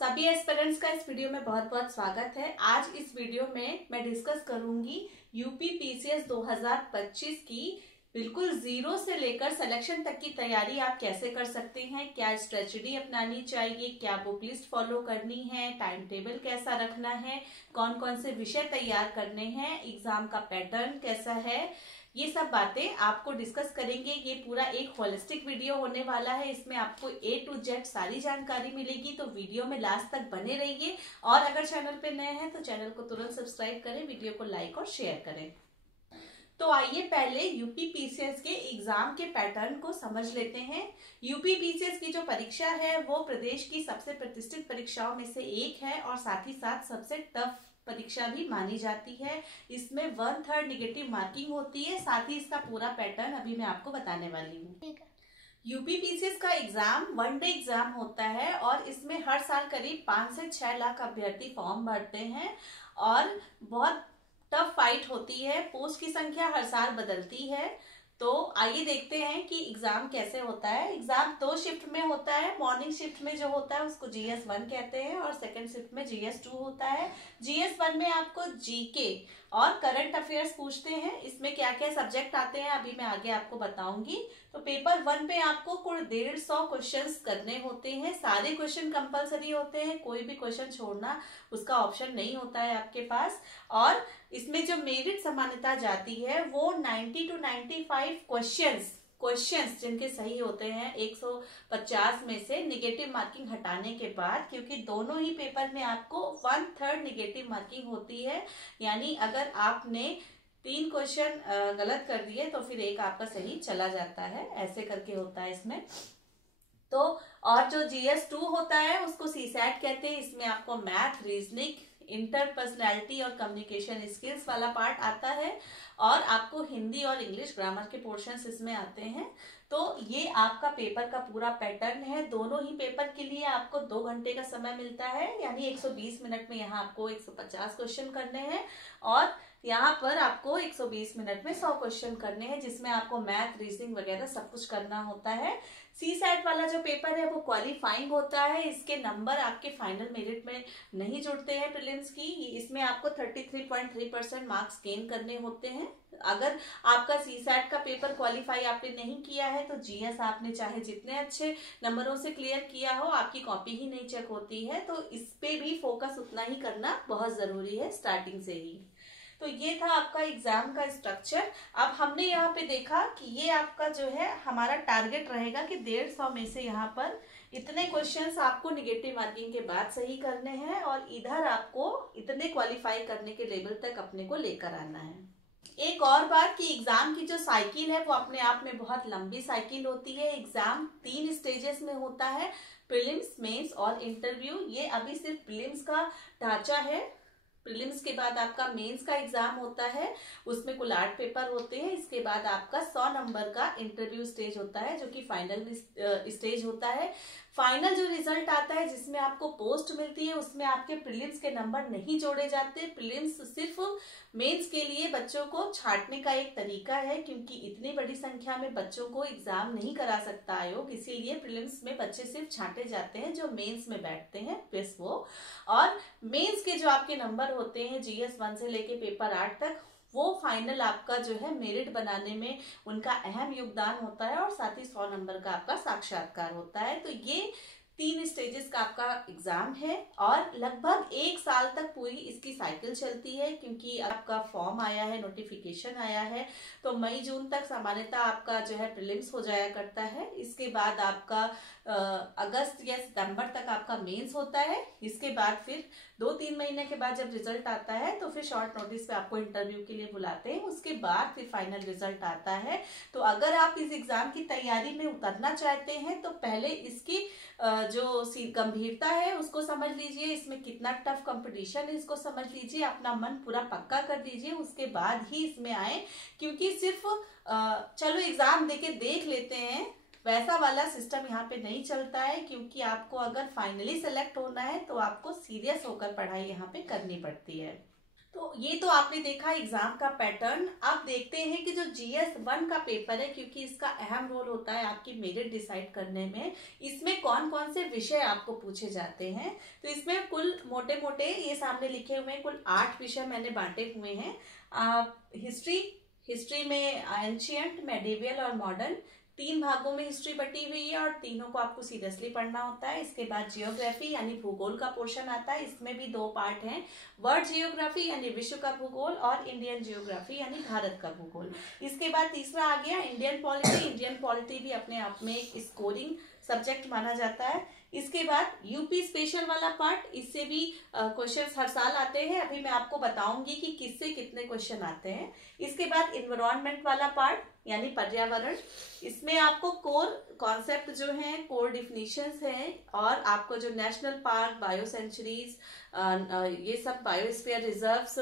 सभी एस्पिरेंट्स का इस वीडियो में बहुत बहुत स्वागत है। आज इस वीडियो में मैं डिस्कस करूंगी यूपी पीसीएस 2025 की बिल्कुल जीरो से लेकर सिलेक्शन तक की तैयारी आप कैसे कर सकते हैं, क्या स्ट्रेटजी अपनानी चाहिए, क्या बुक लिस्ट फॉलो करनी है, टाइम टेबल कैसा रखना है, कौन कौन से विषय तैयार करने हैं, एग्जाम का पैटर्न कैसा है, ये सब बातें आपको डिस्कस करेंगे। ये पूरा एक होलिस्टिक वीडियो होने वाला है। इसमें आपको A to Z सारी जानकारी मिलेगी, तो वीडियो में लास्ट तक बने रहिए। और अगर चैनल पे नए हैं तो चैनल को तुरंत सब्सक्राइब करें, वीडियो को लाइक और शेयर करें। तो आइए पहले यूपी पीसीएस के एग्जाम के पैटर्न को समझ लेते हैं। यूपी पीसीएस की जो परीक्षा है वो प्रदेश की सबसे प्रतिष्ठित परीक्षाओं में से एक है और साथ ही साथ सबसे टफ परीक्षा भी मानी जाती है। इसमें 1/3 नेगेटिव मार्किंग होती है। साथ ही इसका पूरा पैटर्न अभी मैं आपको बताने वाली हूँ। यूपी पीसीएस का एग्जाम 1 डे एग्जाम होता है और इसमें हर साल करीब 5 से 6 लाख अभ्यर्थी फॉर्म भरते हैं और बहुत टफ फाइट होती है। पोस्ट की संख्या हर साल बदलती है। तो आइए देखते हैं कि एग्जाम कैसे होता है। एग्जाम 2 शिफ्ट में होता है। मॉर्निंग शिफ्ट में जो होता है उसको GS1 कहते हैं और सेकंड शिफ्ट में GS2 होता है। GS1 में आपको जीके और करंट अफेयर्स पूछते हैं। इसमें क्या क्या सब्जेक्ट आते हैं अभी मैं आगे आपको बताऊंगी। तो पेपर 1 पे आपको कुल 150 क्वेश्चंस करने होते हैं। सारे क्वेश्चन कंपलसरी होते हैं, कोई भी क्वेश्चन छोड़ना उसका ऑप्शन नहीं होता है आपके पास। और इसमें जो मेरिट समानता जाती है वो 90 to 95 क्वेश्चंस जिनके सही होते हैं 150 में से नेगेटिव मार्किंग हटाने के बाद, क्योंकि दोनों ही पेपर में आपको 1/3 नेगेटिव मार्किंग होती है। यानी अगर आपने 3 क्वेश्चन गलत कर दिए तो फिर एक आपका सही चला जाता है, ऐसे करके होता है इसमें। तो और जो GS2 होता है उसको CSAT कहते हैं। इसमें आपको मैथ, रीजनिंग, इंटरपर्सनैलिटी और कम्युनिकेशन स्किल्स वाला पार्ट आता है और आपको हिंदी और इंग्लिश ग्रामर के पोर्शंस इसमें आते हैं। तो ये आपका पेपर का पूरा पैटर्न है। दोनों ही पेपर के लिए आपको 2 घंटे का समय मिलता है, यानी 120 मिनट में यहाँ आपको 150 क्वेश्चन करने हैं और यहाँ पर आपको 120 मिनट में 100 क्वेश्चन करने हैं, जिसमें आपको मैथ, रीजनिंग वगैरह सब कुछ करना होता है। CSAT वाला जो पेपर है वो क्वालिफाइंग होता है। इसके नंबर आपके फाइनल मेरिट में नहीं जुड़ते हैं प्रीलिम्स की। इसमें आपको 33.3% मार्क्स गेन करने होते हैं। अगर आपका CSAT का पेपर क्वालिफाई आपने नहीं किया है तो GS आपने चाहे जितने अच्छे नंबरों से क्लियर किया हो, आपकी कॉपी ही नहीं चेक होती है। तो इस पे भी फोकस उतना ही करना बहुत जरूरी है स्टार्टिंग से ही। तो ये था आपका एग्जाम का स्ट्रक्चर। अब हमने यहाँ पे देखा कि ये आपका जो है हमारा टारगेट रहेगा कि 150 में से यहाँ पर इतने क्वेश्चंस आपको नेगेटिव मार्किंग के बाद सही करने हैं और इधर आपको इतने क्वालिफाई करने के लेवल तक अपने को लेकर आना है। एक और बात कि एग्जाम की जो साइकिल है वो अपने आप में बहुत लंबी साइकिल होती है। एग्जाम 3 स्टेजेस में होता है, प्रीलिम्स, मेंस और इंटरव्यू। ये अभी सिर्फ प्रीलिम्स का ढांचा है। प्रीलिम्स के बाद आपका मेंस का एग्जाम होता है, उसमें कुल 8 पेपर होते हैं। इसके बाद आपका 100 नंबर का इंटरव्यू स्टेज होता है जो कि फाइनल स्टेज होता है। फाइनल जो रिजल्ट आता है जिसमें आपको पोस्ट मिलती है उसमें आपके प्रीलिम्स के नंबर नहीं जोड़े जाते। प्रीलिम्स सिर्फ मेंस के लिए बच्चों को छांटने का एक तरीका है, क्योंकि इतनी बड़ी संख्या में बच्चों को एग्जाम नहीं करा सकता आयोग, इसीलिए प्रीलिम्स में बच्चे सिर्फ छांटे जाते हैं जो मेंस में बैठते हैं बस वो। और मेंस के जो आपके नंबर होते हैं GS1 से लेके पेपर 8 तक, वो फाइनल आपका जो है मेरिट बनाने में उनका अहम योगदान होता है और साथ ही 100 नंबर का आपका साक्षात्कार होता है। तो ये 3 स्टेजेस का आपका एग्जाम है और लगभग 1 साल तक पूरी इसकी साइकिल चलती है, क्योंकि आपका फॉर्म आया है, नोटिफिकेशन आया है। तो मई जून तक सामान्यतः आपका जो है प्रीलिम्स हो जाया करता है। इसके बाद आपका अगस्त या सितंबर तक आपका मेंस होता है। इसके बाद फिर 2-3 महीने के बाद जब रिजल्ट आता है तो फिर शॉर्ट नोटिस पे आपको इंटरव्यू के लिए बुलाते हैं। उसके बाद फिर फाइनल रिजल्ट आता है। तो अगर आप इस एग्जाम की तैयारी में उतरना चाहते हैं तो पहले इसकी जो गंभीरता है उसको समझ लीजिए, इसमें कितना टफ कंपटीशन है इसको समझ लीजिए, अपना मन पूरा पक्का कर दीजिए, उसके बाद ही इसमें आए। क्योंकि सिर्फ चलो एग्जाम देके देख लेते हैं वैसा वाला सिस्टम यहाँ पे नहीं चलता है, क्योंकि आपको अगर फाइनली सेलेक्ट होना है तो आपको सीरियस होकर पढ़ाई यहाँ पे करनी पड़ती है। तो ये तो आपने देखा एग्जाम का पैटर्न। अब देखते हैं कि जो GS1 का पेपर है, क्योंकि इसका अहम रोल होता है आपकी मेरिट डिसाइड करने में, इसमें कौन कौन से विषय आपको पूछे जाते हैं। तो इसमें कुल मोटे मोटे ये सामने लिखे हुए हैं, कुल 8 विषय मैंने बांटे हुए हैं। हिस्ट्री में एंशियंट, मेडिवल और मॉडर्न, 3 भागों में हिस्ट्री बटी हुई है और तीनों को आपको सीरियसली पढ़ना होता है। इसके बाद जियोग्राफी यानी भूगोल का पोर्शन आता है, इसमें भी 2 पार्ट हैं, वर्ल्ड जियोग्राफी यानी विश्व का भूगोल और इंडियन जियोग्राफी यानी भारत का भूगोल। इसके बाद तीसरा आ गया इंडियन पॉलिटी। इंडियन पॉलिटी भी अपने आप में एक स्कोरिंग सब्जेक्ट माना जाता है। इसके बाद यूपी स्पेशल वाला पार्ट, इससे भी क्वेश्चंस हर साल आते हैं। अभी मैं आपको बताऊंगी कि किससे कितने क्वेश्चन आते हैं। इसके बाद इन्वायरमेंट वाला पार्ट यानी पर्यावरण, इसमें आपको कोर कॉन्सेप्ट जो है, कोर डिफिनीशंस हैं और आपको जो नेशनल पार्क, बायो सेंचुरीज, ये सब बायोस्फीयर रिजर्व्स,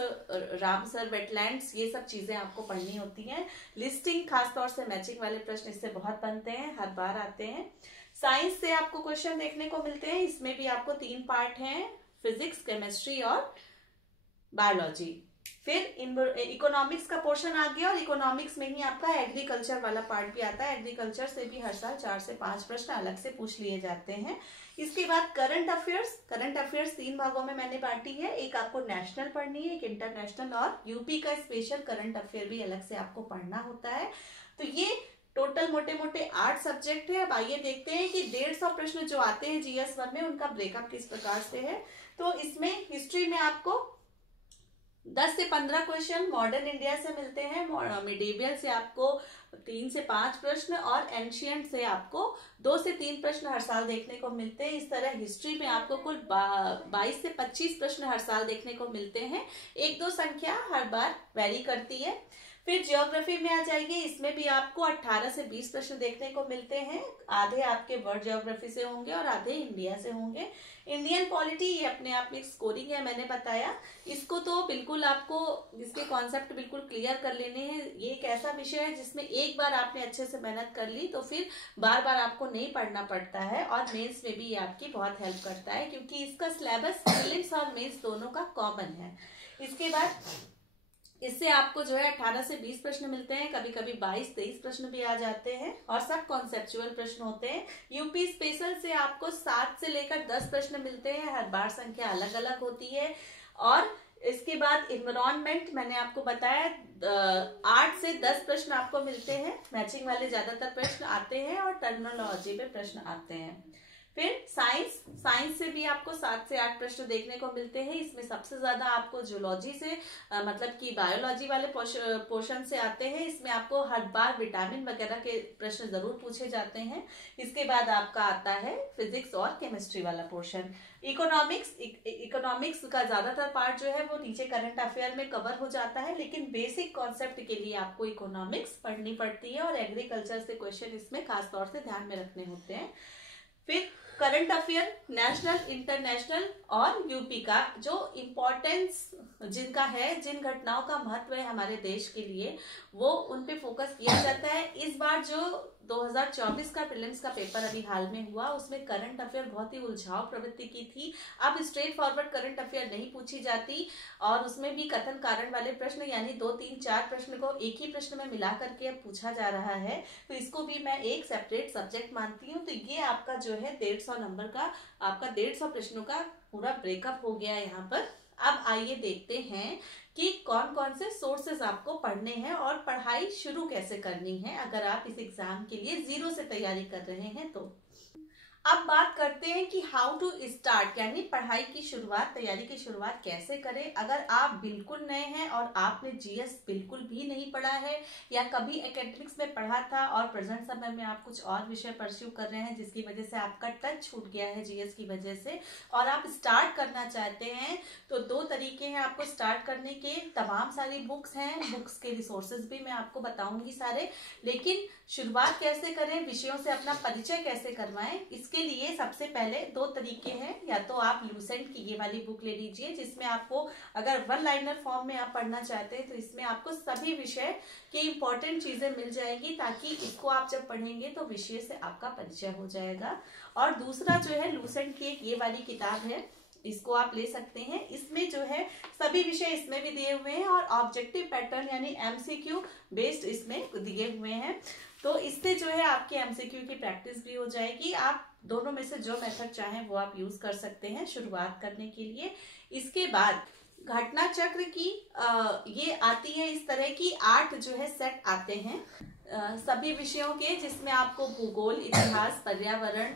रामसर वेटलैंड्स, ये सब चीजें आपको पढ़नी होती हैं। लिस्टिंग, खासतौर से मैचिंग वाले प्रश्न इससे बहुत बनते हैं, हर बार आते हैं। साइंस से आपको क्वेश्चन देखने को मिलते हैं, इसमें भी आपको 3 पार्ट हैं, फिजिक्स, केमिस्ट्री और बायोलॉजी। फिर इकोनॉमिक्स का पोर्शन आ गया और इकोनॉमिक्स में ही आपका एग्रीकल्चर वाला पार्ट भी आता है। एग्रीकल्चर से भी हर साल 4 से 5 प्रश्न अलग से पूछ लिए जाते हैं। इसके बाद करंट अफेयर्स 3 भागों में मैंने बांटी है, एक आपको नेशनल पढ़नी है, एक इंटरनेशनल और यूपी का स्पेशल करंट अफेयर भी अलग से आपको पढ़ना होता है। तो ये टोटल मोटे मोटे 8 सब्जेक्ट है। अब आइए देखते हैं कि 150 प्रश्न जो आते हैं GS1 में, उनका ब्रेकअप किस प्रकार से है। तो इसमें हिस्ट्री में आपको 10 से 15 क्वेश्चन मॉडर्न इंडिया से मिलते हैं, मिडिवियल से आपको 3 से 5 प्रश्न और एंशियंट से आपको 2 से 3 प्रश्न हर साल देखने को मिलते हैं। इस तरह हिस्ट्री में आपको कुल 22 से 25 प्रश्न हर साल देखने को मिलते हैं। 1-2 संख्या हर बार वेरी करती है। फिर ज्योग्राफी में आ जाइए, इसमें भी आपको 18 से 20 प्रश्न देखने को मिलते हैं। आधे आपके वर्ल्ड ज्योग्राफी से होंगे और आधे इंडिया से होंगे। इंडियन पॉलिटी, ये अपने आप में एक स्कोरिंग है, मैंने बताया। इसको तो बिल्कुल आपको इसके कॉन्सेप्ट बिल्कुल क्लियर कर लेने हैं। ये एक ऐसा विषय है जिसमें एक बार आपने अच्छे से मेहनत कर ली तो फिर बार बार आपको नहीं पढ़ना पड़ता है और मेंस में भी ये आपकी बहुत हेल्प करता है, क्योंकि इसका सिलेबस प्रीलिम्स और मेंस दोनों का कॉमन है। इसके बाद इससे आपको जो है 18 से 20 प्रश्न मिलते हैं, कभी कभी 22-23 प्रश्न भी आ जाते हैं और सब कॉन्सेप्चुअल प्रश्न होते हैं। यूपी स्पेशल से आपको 7 से लेकर 10 प्रश्न मिलते हैं, हर बार संख्या अलग अलग होती है। और इसके बाद इन्वायरमेंट मैंने आपको बताया 8 से 10 प्रश्न आपको मिलते हैं, मैचिंग वाले ज्यादातर प्रश्न आते हैं और टर्मिनोलॉजी पे प्रश्न आते हैं। फिर साइंस से भी आपको 7 से 8 प्रश्न देखने को मिलते हैं। इसमें सबसे ज्यादा आपको जूलॉजी से मतलब कि बायोलॉजी वाले पोर्शन से आते हैं। इसमें आपको हर बार विटामिन वगैरह के प्रश्न जरूर पूछे जाते हैं। इसके बाद आपका आता है फिजिक्स और केमिस्ट्री वाला पोर्शन। इकोनॉमिक्स का ज्यादातर पार्ट जो है वो नीचे करंट अफेयर में कवर हो जाता है, लेकिन बेसिक कॉन्सेप्ट के लिए आपको इकोनॉमिक्स पढ़नी पड़ती है और एग्रीकल्चर से क्वेश्चन इसमें खासतौर से ध्यान में रखने होते हैं। फिर करंट अफेयर, नेशनल, इंटरनेशनल और यूपी का जो इम्पोर्टेंस जिनका है, जिन घटनाओं का महत्व है हमारे देश के लिए, वो उन पे फोकस किया जाता है। इस बार जो 2024 का प्रीलिम्स का पेपर अभी हाल में हुआ, उसमें करंट अफेयर बहुत ही उलझाव प्रवृत्ति की थी। अब स्ट्रेट फॉरवर्ड करंट अफेयर नहीं पूछी जाती और उसमें भी कथन कारण वाले प्रश्न यानी 2, 3, 4 प्रश्न को एक ही प्रश्न में मिला करके अब पूछा जा रहा है। तो इसको भी मैं एक सेपरेट सब्जेक्ट मानती हूँ। तो ये आपका जो है 150 नंबर का, आपका 150 प्रश्नों का पूरा ब्रेकअप हो गया यहाँ पर। अब आइए देखते हैं कि कौन कौन से सोर्सेज आपको पढ़ने हैं और पढ़ाई शुरू कैसे करनी है अगर आप इस एग्जाम के लिए 0 से तैयारी कर रहे हैं तो। अब बात करते हैं कि हाउ टू स्टार्ट, यानी पढ़ाई की शुरुआत, तैयारी की शुरुआत कैसे करें। अगर आप बिल्कुल नए हैं और आपने जीएस बिल्कुल भी नहीं पढ़ा है या कभी एकेडमिक्स में पढ़ा था और प्रेजेंट समय में आप कुछ और विषय परस्यू कर रहे हैं जिसकी वजह से आपका टच छूट गया है जीएस की वजह से, और आप स्टार्ट करना चाहते हैं, तो 2 तरीके हैं आपको स्टार्ट करने के। तमाम सारी बुक्स हैं, बुक्स के रिसोर्सेज भी मैं आपको बताऊंगी सारे, लेकिन शुरुआत कैसे करें, विषयों से अपना परिचय कैसे करवाएं, इसके लिए सबसे पहले 2 तरीके हैं। या तो आप लूसेंट की ये वाली बुक ले लीजिए जिसमें आपको अगर 1 लाइनर फॉर्म में आप पढ़ना चाहते हैं तो इसमें आपको सभी विषय की इंपॉर्टेंट चीजें मिल जाएंगी, ताकि इसको आप जब पढ़ेंगे तो विषय से आपका परिचय हो जाएगा। और दूसरा जो है लूसेंट की एक ये वाली किताब है, इसको आप ले सकते हैं। इसमें जो है सभी विषय इसमें भी दिए हुए हैं और ऑब्जेक्टिव पैटर्न यानी एमसीक्यू बेस्ड इसमें दिए हुए हैं। तो इससे जो है आपकी एमसीक्यू की प्रैक्टिस भी हो जाएगी। आप दोनों में से जो मेथड चाहें वो आप यूज कर सकते हैं शुरुआत करने के लिए। इसके बाद घटना चक्र की ये आती है इस तरह की 8 जो है सेट आते हैं सभी विषयों के, जिसमें आपको भूगोल, इतिहास, पर्यावरण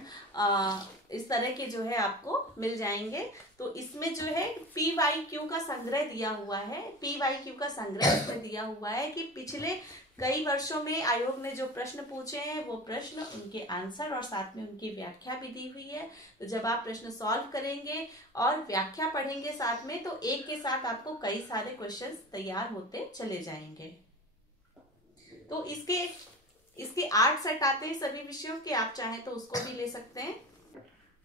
इस तरह के जो है आपको मिल जाएंगे। तो इसमें जो है PYQ का संग्रह दिया हुआ है। PYQ का संग्रह इसमें दिया हुआ है कि पिछले कई वर्षों में आयोग ने जो प्रश्न पूछे हैं वो प्रश्न, उनके आंसर और साथ में उनकी व्याख्या भी दी हुई है। तो जब आप प्रश्न सॉल्व करेंगे और व्याख्या पढ़ेंगे साथ में, तो एक के साथ आपको कई सारे क्वेश्चंस तैयार होते चले जाएंगे। तो इसके 8 सेट आते हैं सभी विषयों के, आप चाहें तो उसको भी ले सकते हैं।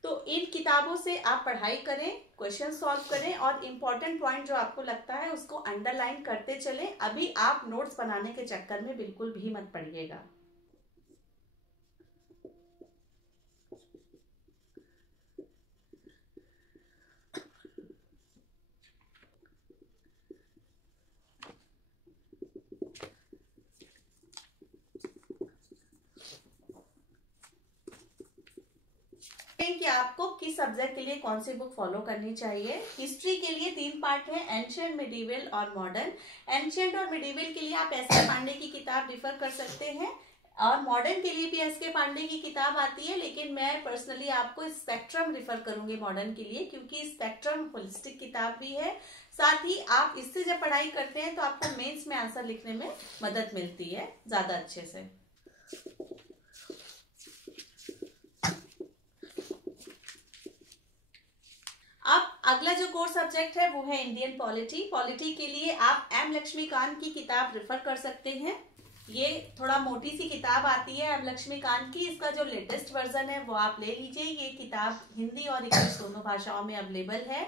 तो इन किताबों से आप पढ़ाई करें, क्वेश्चन सॉल्व करें और इम्पोर्टेंट पॉइंट जो आपको लगता है उसको अंडरलाइन करते चलें। अभी आप नोट्स बनाने के चक्कर में बिल्कुल भी मत पड़िएगा। कि आपको किस सब्जेक्ट के लिए कौन सी बुक फॉलो करनी चाहिए। हिस्ट्री के लिए 3 पार्ट है, एंशिएंट, मिडीवल और मॉडर्न। एंशिएंट और मिडीवल के लिए आप एस.के. पांडे की किताब रिफर कर सकते हैं और मॉडर्न के लिए भी एस.के. पांडे की किताब आती है, लेकिन मैं पर्सनली आपको स्पेक्ट्रम रिफर करूंगी मॉडर्न के लिए, क्योंकि स्पेक्ट्रम होलिस्टिक किताब भी है। साथ ही आप इससे जब पढ़ाई करते हैं तो आपको मेंस में आंसर लिखने में मदद मिलती है ज्यादा अच्छे से। अब अगला जो कोर्स सब्जेक्ट है वो है इंडियन पॉलिटी। पॉलिटी के लिए आप एम लक्ष्मीकांत की किताब रेफर कर सकते हैं। ये थोड़ा मोटी सी किताब आती है एम लक्ष्मीकांत की। इसका जो लेटेस्ट वर्जन है वो आप ले लीजिए। ये किताब हिंदी और इंग्लिश दोनों भाषाओं में अवेलेबल है।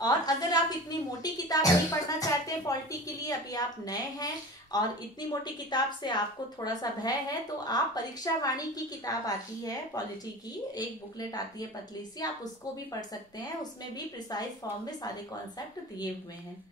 और अगर आप इतनी मोटी किताब नहीं पढ़ना चाहते हैं पॉलिटी के लिए, अभी आप नए हैं और इतनी मोटी किताब से आपको थोड़ा सा भय है, तो आप परीक्षा वाणी की किताब आती है पॉलिटी की, एक बुकलेट आती है पतली सी, आप उसको भी पढ़ सकते हैं। उसमें भी प्रिसाइज फॉर्म में सारे कॉन्सेप्ट दिए हुए हैं।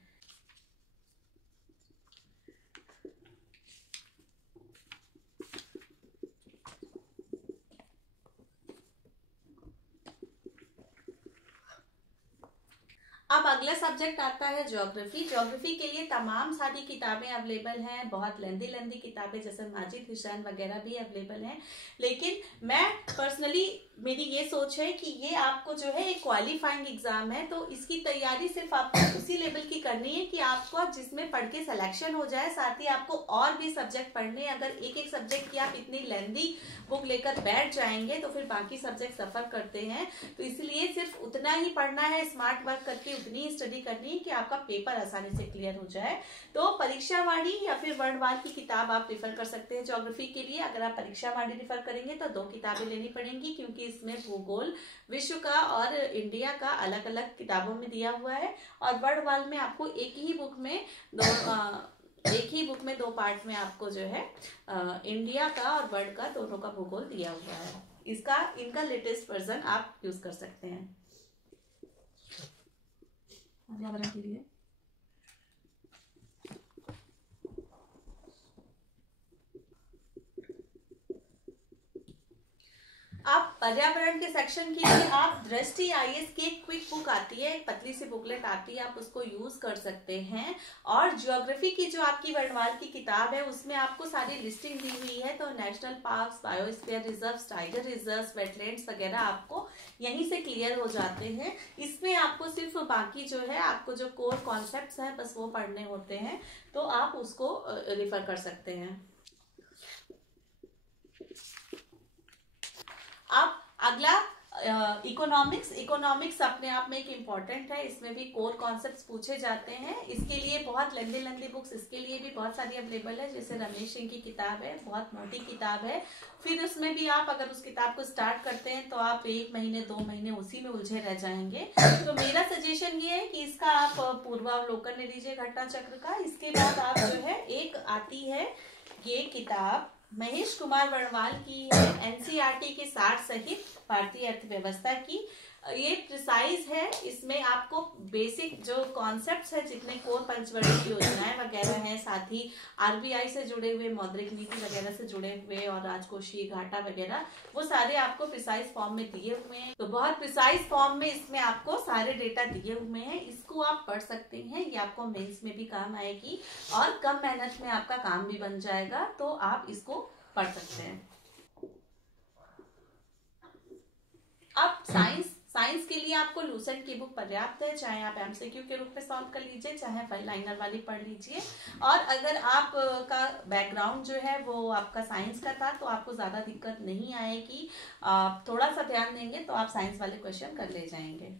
अब अगला सब्जेक्ट आता है ज्योग्राफी। ज्योग्राफी के लिए तमाम सारी किताबें अवेलेबल हैं, बहुत लेंदी किताबें जैसे माजिद हुसैन वगैरह भी अवेलेबल हैं। लेकिन मैं पर्सनली, मेरी ये सोच है कि ये आपको जो है एक क्वालिफाइंग एग्जाम है, तो इसकी तैयारी सिर्फ आपको उसी लेवल की करनी है कि आपको जिसमें पढ़ के सिलेक्शन हो जाए। साथ ही आपको और भी सब्जेक्ट पढ़ने, अगर एक सब्जेक्ट की आप इतनी लेंदी बुक लेकर बैठ जाएंगे तो फिर बाकी सब्जेक्ट सफर करते हैं। तो इसलिए सिर्फ उतना ही पढ़ना है, स्मार्ट वर्क करके उतनी ही स्टडी करनी है कि आपका पेपर आसानी से क्लियर हो जाए। तो परीक्षा वाणी या फिर वर्णवार की किताब आप प्रेफर कर सकते हैं ज्योग्राफी के लिए। अगर आप परीक्षा वाणी रिफर करेंगे तो 2 किताबें लेनी पड़ेंगी, क्योंकि इसमें भूगोल विश्व का और इंडिया का अलग अलग किताबों में दिया हुआ है। और वर्णवाल में आपको एक ही बुक में 2 पार्ट में आपको जो है इंडिया का और वर्ल्ड का दोनों का भूगोल दिया हुआ है। इनका लेटेस्ट वर्जन आप यूज कर सकते हैं पर्यावरण के लिए। आप पर्यावरण के सेक्शन के लिए आप दृष्टि IAS की एक क्विक बुक आती है, एक पतली सी बुकलेट आती है, आप उसको यूज कर सकते हैं। और ज्योग्राफी की जो आपकी वर्णवाल की किताब है उसमें आपको सारी लिस्टिंग दी हुई है। तो national parks, biosphere reserves, tiger reserves, wetlands वगैरह आपको यहीं से क्लियर हो जाते हैं। इसमें आपको सिर्फ बाकी जो है आपको जो कोर कॉन्सेप्ट्स हैं बस वो पढ़ने होते हैं, तो आप उसको रिफर कर सकते हैं। अब अगला इकोनॉमिक्स अपने आप में एक इम्पॉर्टेंट है। इसमें भी कोर कॉन्सेप्ट्स पूछे जाते हैं। इसके लिए बहुत लंबी बुक्स इसके लिए भी बहुत सारी अवेलेबल है। जैसे रमेश सिंह की किताब है, बहुत मोटी किताब है। फिर उसमें भी आप अगर उस किताब को स्टार्ट करते हैं तो आप 1 महीने 2 महीने उसी में उलझे रह जाएंगे। तो मेरा सजेशन ये है कि इसका आप पूर्वावलोकन ले लीजिए घटना चक्र का। इसके बाद आप जो है एक आती है ये किताब महेश कुमार वर्णवाल की है, NCERT के सार सहित भारतीय अर्थव्यवस्था की। ये प्रिसाइज है, इसमें आपको बेसिक जो कॉन्सेप्ट्स है, जितने कोर पंचवर्षीय की योजनाएं वगैरह हैं, साथ ही आरबीआई से जुड़े हुए, मौद्रिक नीति वगैरह से जुड़े हुए और राजकोषीय घाटा वगैरह, वो सारे आपको प्रिसाइज फॉर्म में दिए हुए हैं। तो बहुत प्रिसाइज फॉर्म में इसमें आपको सारे डेटा दिए हुए हैं, इसको आप पढ़ सकते हैं। ये आपको मेंस में भी काम आएगी और कम मेहनत में आपका काम भी बन जाएगा, तो आप इसको पढ़ सकते हैं। अब साइंस के लिए आपको लूसेंट की बुक पर्याप्त है, चाहे आप एमसीक्यू के रूप में सॉल्व कर लीजिए, चाहे 5 लाइनर वाली पढ़ लीजिए। और अगर आप का बैकग्राउंड जो है वो आपका साइंस का था, तो आपको ज्यादा दिक्कत नहीं आएगी, आप थोड़ा सा ध्यान देंगे तो आप साइंस वाले क्वेश्चन कर ले जाएंगे।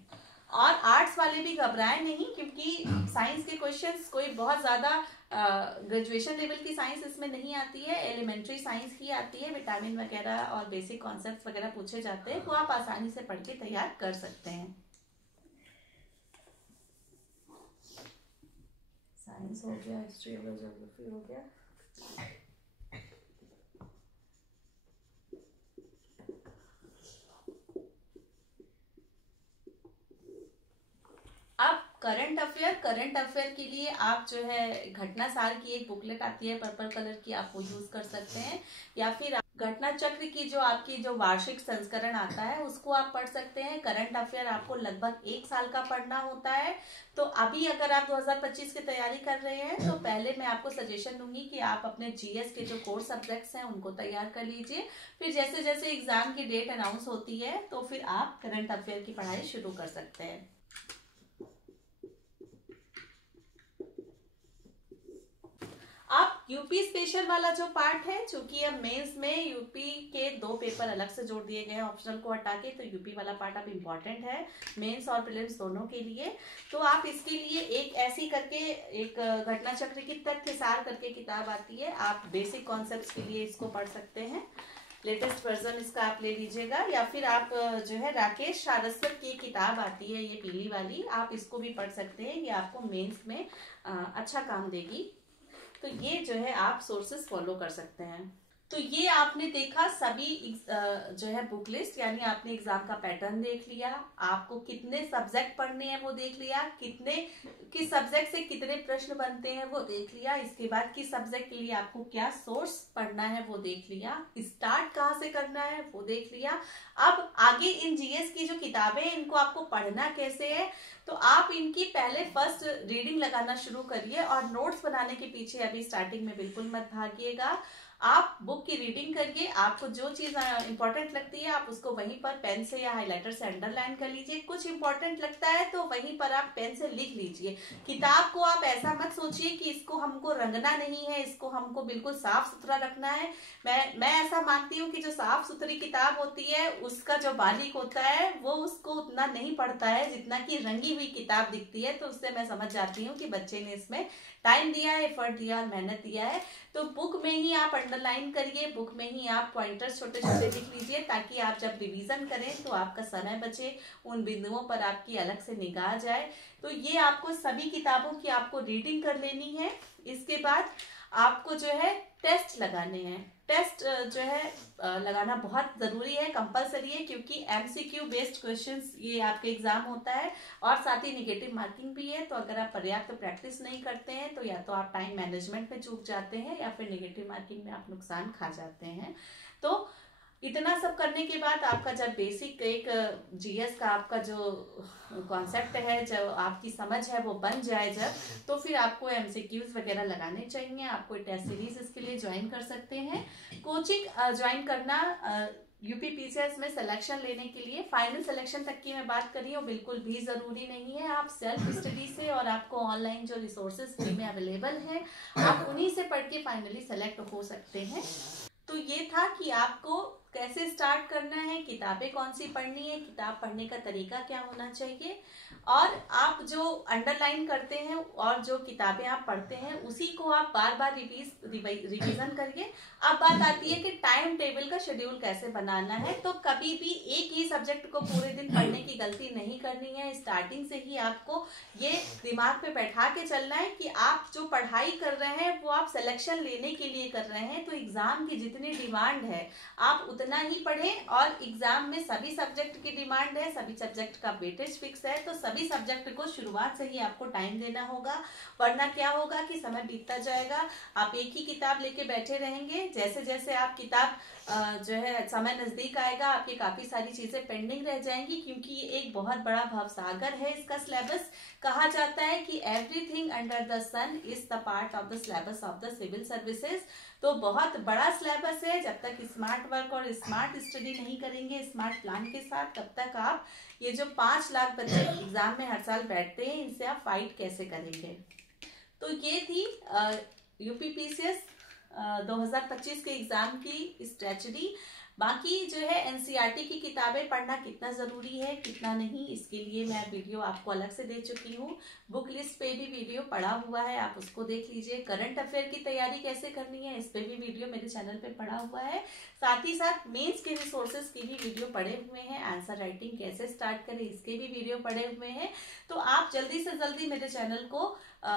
और आर्ट्स वाले भी घबराए नहीं, क्योंकि साइंस के क्वेश्चंस कोई बहुत ज्यादा ग्रेजुएशन लेवल की साइंस इसमें नहीं आती है, एलिमेंट्री साइंस ही आती है। विटामिन वगैरह और बेसिक कॉन्सेप्ट्स वगैरह पूछे जाते हैं, वो आप आसानी से पढ़ के तैयार कर सकते हैं। साइंस हो गया, हिस्ट्री हो गया, ज्योग्राफी हो गया। अब करंट अफेयर के लिए आप जो है घटना सार की एक बुकलेट आती है पर्पल कलर की, आप वो यूज कर सकते हैं, या फिर घटना चक्र की जो आपकी जो वार्षिक संस्करण आता है उसको आप पढ़ सकते हैं। करंट अफेयर आपको लगभग 1 साल का पढ़ना होता है। तो अभी अगर आप 2025 की तैयारी कर रहे हैं, तो पहले मैं आपको सजेशन दूंगी कि आप अपने जीएस के जो कोर सब्जेक्ट्स हैं उनको तैयार कर लीजिए। फिर जैसे जैसे एग्जाम की डेट अनाउंस होती है, तो फिर आप करंट अफेयर की पढ़ाई शुरू कर सकते हैं। अब यूपी स्पेशल वाला जो पार्ट है, चूंकि अब मेंस में यूपी के 2 पेपर अलग से जोड़ दिए गए हैं ऑप्शनल को हटा के, तो यूपी वाला पार्ट अब इम्पोर्टेंट है मेंस और प्रीलिम्स दोनों के लिए। तो आप इसके लिए एक ऐसी करके एक घटना चक्र की तथ्य सार करके किताब आती है, आप बेसिक कॉन्सेप्ट्स के लिए इसको पढ़ सकते हैं। लेटेस्ट वर्जन इसका आप ले लीजिएगा, या फिर आप जो है राकेश सारस्वत की किताब आती है ये पीली वाली, आप इसको भी पढ़ सकते हैं। ये आपको मेंस में अच्छा काम देगी। तो ये जो है आप सोर्सेस फॉलो कर सकते हैं। तो ये आपने देखा सभी जो है बुक लिस्ट, यानी आपने एग्जाम का पैटर्न देख लिया, आपको कितने सब्जेक्ट पढ़ने हैं वो देख लिया, कितने किस सब्जेक्ट से कितने प्रश्न बनते हैं वो देख लिया, इसके बाद किस सब्जेक्ट के लिए आपको क्या सोर्स पढ़ना है वो देख लिया, स्टार्ट कहाँ से करना है वो देख लिया। अब आगे इन जीएस की जो किताबें हैं इनको आपको पढ़ना कैसे है, तो आप इनकी पहले फर्स्ट रीडिंग लगाना शुरू करिए और नोट्स बनाने के पीछे अभी स्टार्टिंग में बिल्कुल मत भागिएगा। आप बुक की रीडिंग करिए, आपको जो चीज इंपॉर्टेंट लगती है आप उसको वहीं पर पेन से या हाइलाइटर से अंडरलाइन कर लीजिए। कुछ इंपॉर्टेंट लगता है तो वहीं पर आप पेन से लिख लीजिए। किताब को आप ऐसा मत सोचिए कि इसको हमको रंगना नहीं है, इसको हमको बिल्कुल साफ सुथरा रखना है। मैं ऐसा मानती हूँ कि जो साफ सुथरी किताब होती है उसका जो मालिक होता है वो उसको उतना नहीं पढ़ता है जितना कि रंगी हुई किताब दिखती है। तो उससे मैं समझ जाती हूँ कि बच्चे ने इसमें टाइम दिया है, एफर्ट दिया और मेहनत दिया है। तो बुक में ही आप अंडरलाइन करिए, बुक में ही आप पॉइंटर्स छोटे छोटे लिख लीजिए, ताकि आप जब रिवीजन करें तो आपका समय बचे, उन बिंदुओं पर आपकी अलग से निगाह जाए। तो ये आपको सभी किताबों की आपको रीडिंग कर लेनी है। इसके बाद आपको जो है टेस्ट लगाने हैं। टेस्ट जो है लगाना बहुत जरूरी है, कंपलसरी है, क्योंकि एमसीक्यू बेस्ड क्वेश्चंस ये आपके एग्जाम होता है और साथ ही नेगेटिव मार्किंग भी है। तो अगर आप पर्याप्त प्रैक्टिस नहीं करते हैं तो या तो आप टाइम मैनेजमेंट में चूक जाते हैं या फिर नेगेटिव मार्किंग में आप नुकसान खा जाते हैं। तो इतना सब करने के बाद आपका जब बेसिक एक जीएस का आपका जो कॉन्सेप्ट है, जो आपकी समझ है वो बन जाए जब, तो फिर आपको एमसीक्यूज वगैरह लगाने चाहिए। आपको टेस्ट सीरीज इसके लिए ज्वाइन कर सकते हैं। कोचिंग ज्वाइन करना यूपी पीसीएस में सिलेक्शन लेने के लिए, फाइनल सिलेक्शन तक की मैं बात कर रही हूँ, बिल्कुल भी जरूरी नहीं है। आप सेल्फ स्टडी से और आपको ऑनलाइन जो रिसोर्सेज फ्री में अवेलेबल है आप उन्हीं से पढ़ के फाइनली सेलेक्ट हो सकते हैं। तो ये था कि आपको कैसे स्टार्ट करना है, किताबें कौन सी पढ़नी है, किताब पढ़ने का तरीका क्या होना चाहिए, और आप जो अंडरलाइन करते हैं और जो किताबें आप पढ़ते हैं उसी को आप बार बार रिवीजन करिए। अब बात आती है कि टाइम टेबल का शेड्यूल कैसे बनाना है। तो कभी भी एक ही सब्जेक्ट को पूरे दिन पढ़ने की गलती नहीं करनी है। स्टार्टिंग से ही आपको ये दिमाग पे बैठा के चलना है कि आप जो पढ़ाई कर रहे हैं वो आप सिलेक्शन लेने के लिए कर रहे हैं। तो एग्जाम की जितनी डिमांड है आप उतना ही पढ़ें। और एग्जाम में सभी सब्जेक्ट की डिमांड है, सभी सब्जेक्ट का वेटेज फिक्स है, तो सभी सब्जेक्ट को शुरुआत से ही आपको टाइम देना होगा, वरना क्या होगा कि समय बीतता जाएगा, आप एक ही किताब लेके बैठे रहेंगे। जैसे जैसे आप किताब जो है समय नजदीक आएगा, आपकी काफी सारी चीजें पेंडिंग रह जाएंगी, क्योंकि ये एक बहुत बड़ा भवसागर है इसका सिलेबस। कहा जाता है कि everything under the sun is the part of the syllabus of the civil services. तो बहुत बड़ा सिलेबस है। जब तक स्मार्ट वर्क और स्मार्ट स्टडी नहीं करेंगे स्मार्ट प्लान के साथ, तब तक आप ये जो 5 लाख बच्चे एग्जाम में हर साल बैठते हैं, इनसे आप फाइट कैसे करेंगे। तो ये थी यूपीपीसीएस 2025 के एग्जाम की स्ट्रेटजी। बाकी जो है एनसीईआरटी की किताबें पढ़ना कितना जरूरी है कितना नहीं, इसके लिए मैं वीडियो आपको अलग से दे चुकी हूँ। बुक लिस्ट पे भी वीडियो पड़ा हुआ है, आप उसको देख लीजिए। करंट अफेयर की तैयारी कैसे करनी है, इस पे भी वीडियो मेरे चैनल पे पड़ा हुआ है। साथ ही साथ मेंस के रिसोर्सेज की भी वीडियो पड़े हुए हैं। आंसर राइटिंग कैसे स्टार्ट करें, इसके भी वीडियो पड़े हुए हैं। तो आप जल्दी से जल्दी मेरे चैनल को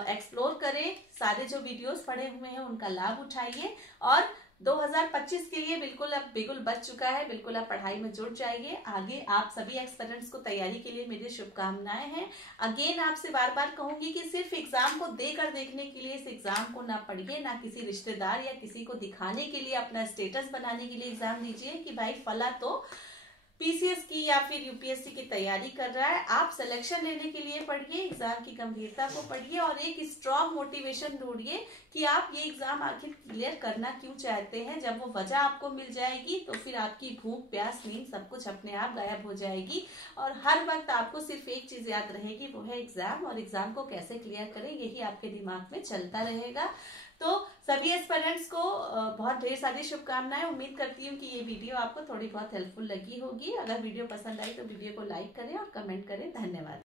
एक्सप्लोर करें, सारे जो वीडियोस पड़े हुए हैं उनका लाभ उठाइए। और 2025 के लिए बिल्कुल अब बिल्कुल बच चुका है, बिल्कुल आप पढ़ाई में जुट जाइए। आगे आप सभी एक्सपेरेंट्स को तैयारी के लिए मेरी शुभकामनाएं हैं। अगेन आपसे बार बार कहूंगी कि सिर्फ एग्जाम को देकर देखने के लिए इस एग्जाम को ना पढ़िए, ना किसी रिश्तेदार या किसी को दिखाने के लिए, अपना स्टेटस बनाने के लिए एग्जाम दीजिए कि भाई फला तो पीसीएस की या फिर यूपीएससी की तैयारी कर रहा है। आप सिलेक्शन लेने के लिए पढ़िए, एग्जाम की गंभीरता को पढ़िए और एक स्ट्रॉन्ग मोटिवेशन ढूंढिए कि आप ये एग्जाम आखिर क्लियर करना क्यों चाहते हैं। जब वो वजह आपको मिल जाएगी तो फिर आपकी भूख प्यास नींद सब कुछ अपने आप गायब हो जाएगी और हर वक्त आपको सिर्फ एक चीज याद रहेगी, वो है एग्जाम, और एग्जाम को कैसे क्लियर करें यही आपके दिमाग में चलता रहेगा। तो सभी एस्पिरेंट्स को बहुत ढेर सारी शुभकामनाएं। उम्मीद करती हूँ कि ये वीडियो आपको थोड़ी बहुत हेल्पफुल लगी होगी। अगर वीडियो पसंद आई तो वीडियो को लाइक करें और कमेंट करें। धन्यवाद।